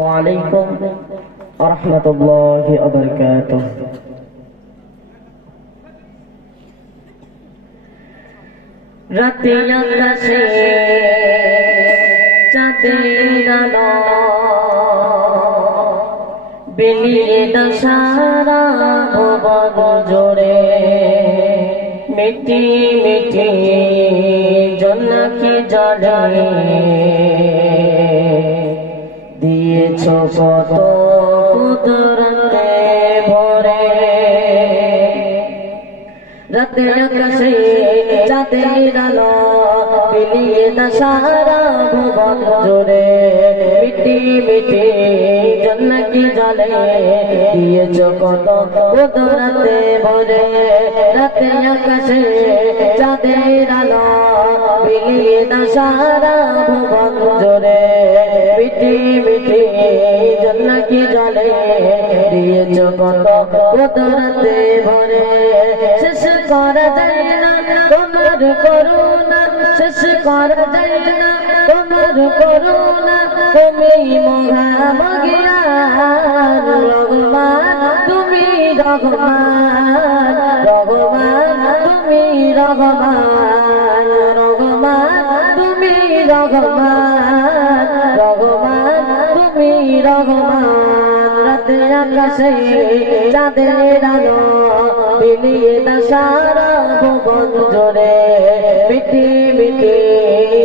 ওয়ালাইকুম ওয়া রাহমাতুল্লাহি ওয়া বারাকাতুহু। রাতের আকাশে চাঁদের আলো বিলিয়ে দাও সারা ভুবন জুড়ে, মিটি মিটি জোনাকি জলে দিয়েছ কত কুদরতে ভরে। রাতের আকাশে চাঁদের আলো বিলিয়ে দাও সারা ভুবন জুড়ে, মিটি মিটি জোনাকি জলে দিয়েছ কত কুদরতে ভরে। রাতের আকাশে চাঁদের আলো বিলিয়ে দাও সারা ভুবন জুড়ে, মিটি মিটি জোনাকি জলে দিয়েছ কত কুদরতে ভরে। শেষ করা যায় না তোমার করুণা, শেষ করা যায় না তোমার করুণা, তুমি মহামহিয়ান রহমান, তুমি রহমান রহমান, তুমি রহমান রহমান, তুমি রহমান রহমান, তুমি রহমান। রাতের আকাশে চাঁদের আলো বিলিয়ে দাও সারা ভুবন জুড়ে, মিটি মিটি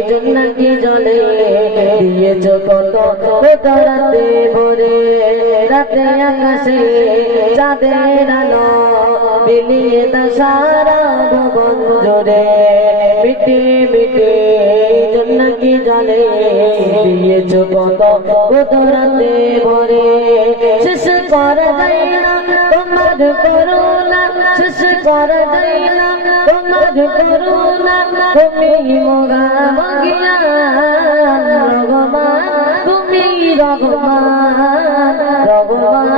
জোনাকি জলে দিয়েছ কত কুদরতে ভরে। রাতের আকাশে চাঁদের আলো বিলিয়ে দাও সারা ভুবন জুড়ে, মিটি মিটি জোনাকি জলে দিয়েছ কত কুদরতে ভরে। শেষ করা যায় না তোমার করুণা, শেষ করা যায় না তোমার করুণা, তুমি মহামহিয়ান রহমান, তুমি রহমান রহমান,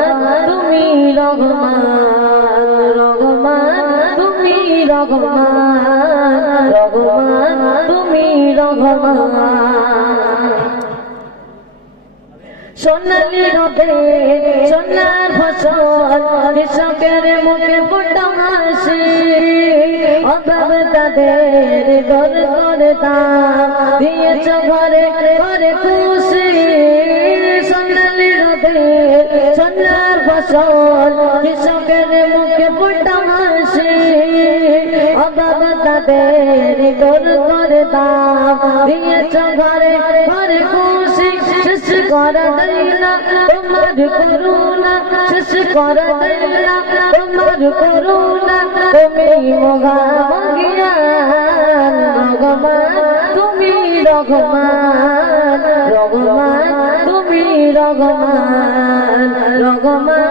তুমি রহমান রহমান, তুমি রহমান রহমান, তুমি রহমান। সোনালি রোদে সোনার ফসল কৃষকের মুখে ফুটো হাসি, অভাব তাদের ঘর করে দাম দিয়েছ ঘরে ঘরে খুশি। সোনালি রোদে সোনার ফসল কৃষকের মুখে ফুটো হাসি, অভাব তাদের ঘর করে দাম দিয়েছ ঘরে ঘরে খুশি। শেষ করা যায় না তোমার করুণা, শেষ করা যায় না তোমার করুণা, তুমি মহামহিয়ান রহমান, তুমি রহমান রহমান, তুমি রহমান রহমান,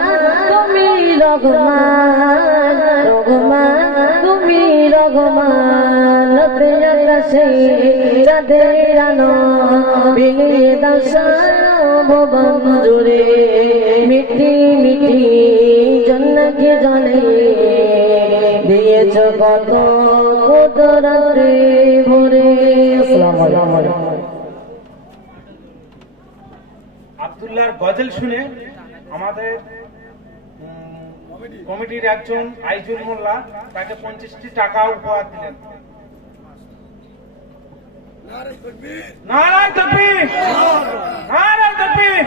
তুমি রহমান রহমান, তুমি রহমান। রাতের আকাশে চাঁদের আলো বিলিয়ে দাও সারা ভুবন জুড়ে, মিটি মিটি জোনাকি জলে দিয়েছ কত কুদরতে ভরে। আসসালামু আলাইকুম। আব্দুল্লাহর গজল শুনে আমাদের কমিটির একজন আইজুল মোল্লা তাকে 50টি টাকা উপহার দিলেন। নারায়ে তাকবীর, নারায়ে তাকবীর, নারায়ে তাকবীর।